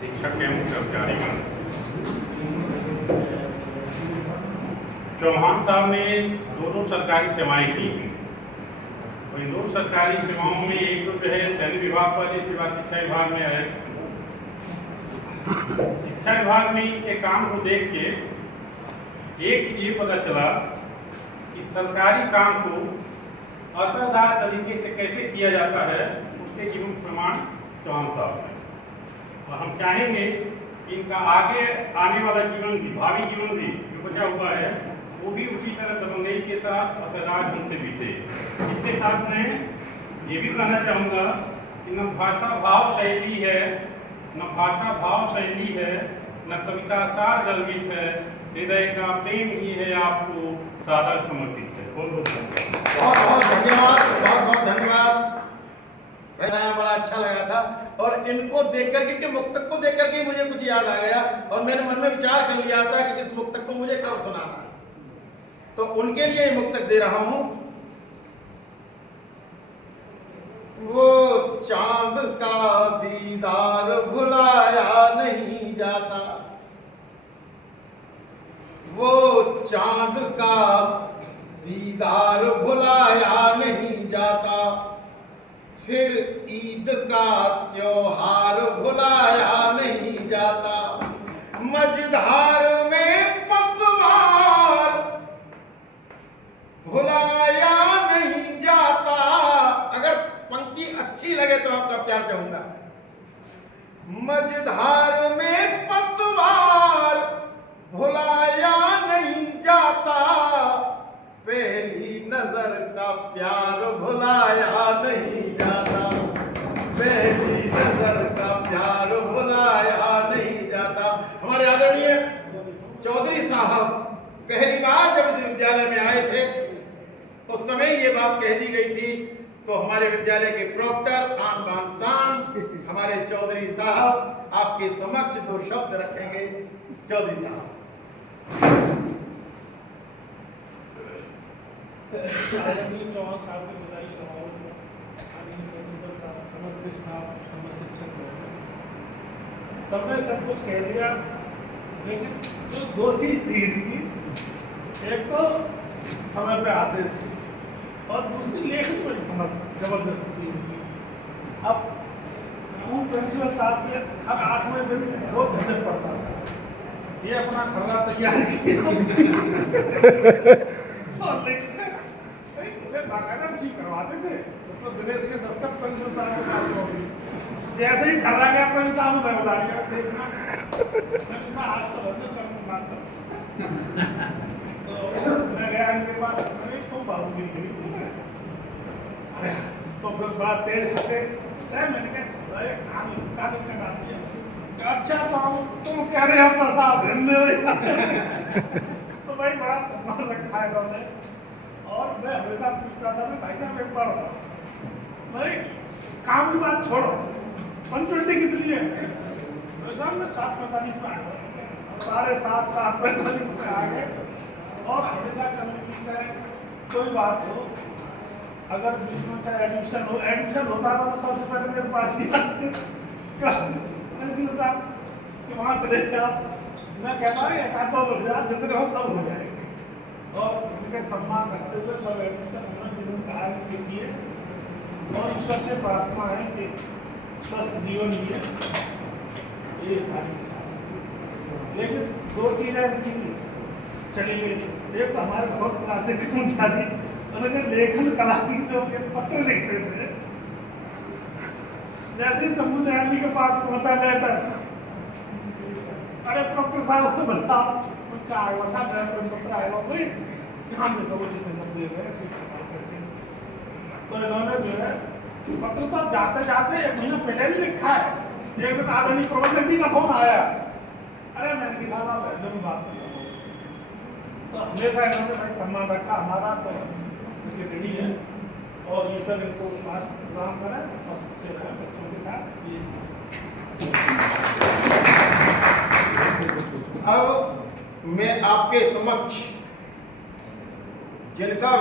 शिक्षक एवं कर्मचारीगण, चौहान साहब ने दो सरकारी सेवाएं की हैं। तो इन 2 सरकारी सेवाओं में एक तो जो है सैन्य विभाग वाली सेवा शिक्षा विभाग में है। शिक्षा विभाग में के काम को देख के एक ये पता चला कि सरकारी काम को असरदार तरीके से कैसे किया जाता है, उसके जीवन प्रमाण चौहान साहब है। और हम चाहेंगे कि इनका आगे आने वाला जीवन भी, भावी जीवन भी जो बचा हुआ है, वो भी उसी तरह दबंगई के साथ असरदार ढंग से बीते। इसके साथ मैं ये भी कहना चाहूँगा कि न भाषा भाव शैली है, न भाषा भाव शैली है, न कविता सार गर्भित है, हृदय का प्रेम ही है आपको सादर समर्पित है। बहुत बहुत धन्यवाद, बहुत बहुत धन्यवाद। बड़ा अच्छा लगा था और इनको देख करके, इनके मुक्तक को देख करके मुझे कुछ याद आ गया और मैंने मन में विचार कर लिया था कि इस मुक्तक को मुझे कब सुनाना है, तो उनके लिए ये मुक्तक दे रहा हूं। वो चांद का दीदार भुलाया नहीं जाता, वो चांद का दीदार भुलाया नहीं जाता, फिर ईद का त्योहार भुलाया नहीं जाता, मझधार में पतवार भुलाया नहीं जाता। अगर पंक्ति अच्छी लगे तो आपका प्यार चाहूंगा। मझधार में पतवार भुलाया नहीं जाता, पहली नजर का प्यार भुलाया नहीं जाता, पहली नजर का प्यार भुलाया नहीं जाता। हमारे आदरणीय चौधरी साहब पहली बार जब इस विद्यालय में आए थे उस समय ये बात कह दी गई थी, तो हमारे विद्यालय के प्रॉक्टर आन बान शान हमारे चौधरी साहब आपके समक्ष 2 शब्द रखेंगे। चौधरी साहब। आदरणीय चौहान साहब के विदाई समारोह में आदरणीय प्रिंसिपल साहब, समस्त स्टाफ, समस्त शिक्षक सबने सब कुछ कह दिया, लेकिन जो 2 चीज थी इनकी, एक तो समय पे आते थे और दूसरी लेखन बड़ी समझ जबरदस्त थी इनकी। अब प्रिंसिपल साहब से हर 8वें दिन रोज गजल पढ़ता था, ये अपना खर्रा तैयार किया और उसे बाकायदा ठीक करवाते थे। उसको दिनेश के दस्तक प्रिंसिपल साहब के पास हो गई, जैसे ही खर्रा गया प्रिंसिपल साहब मैं उड़ा गया, देखना आज तो बंद करना बात तो मैं गया इनके पास, मैंने खूब बाबूगिरी करी तो फिर बड़ा तेज हंसे। मैंने कहा छोड़ा ये काम कटा दिया। अच्छा तुम कह रहे हो तो साहब तो भाई बड़ा सम्मान रखा है उन्होंने। और मैं हमेशा पूछता था मैं भाई साहब एक बार भाई काम की बात छोड़ो, पंचवटी कितनी है? भाई साहब मैं 7:45 में आ गया, 7:30 7:45 में आ गए। और हमेशा कम्युनिटी का कोई बात हो, अगर बीच में चाहे एडमिशन होता था तो सबसे पहले मेरे पास ही प्रिंसिपल साहब कि वहाँ चले जाओ। मैं कहता हूँ 1-2 जितने हो सब हो जाएंगे और उनके सम्मान रखते हुए सब एडमिशन उन्होंने जिन्होंने कहा के लिए, और ईश्वर से प्रार्थना है कि स्वस्थ जीवन दिए। ये सारी लेकिन 2 चीज़ें इनकी चली गई। एक तो हमारे बहुत क्लासिक कर्मचारी उन्होंने लेखन कला की जो पत्र लिखते थे, जैसे ही शंभू दयाल जी के पास पहुंचा लेटर, अरे प्रॉक्टर साहब को बताओ उनका आया था पत्र आया कोई ध्यान से तो दे रहे। तो इन्होंने जो है पत्र तो जाते जाते 1 महीना पहले भी लिखा है। एक दिन आदरणीय प्रबंधक जी का फोन आया, अरे मैंने लिखा था एकदम बात तो हमेशा इन्होंने भाई सम्मान रखा हमारा, तो रेडी है और ईश्वर इनको स्वास्थ्य प्रदान करें, स्वस्थ से रहें बच्चों के साथ। अब मैं आपके समक्ष जिनका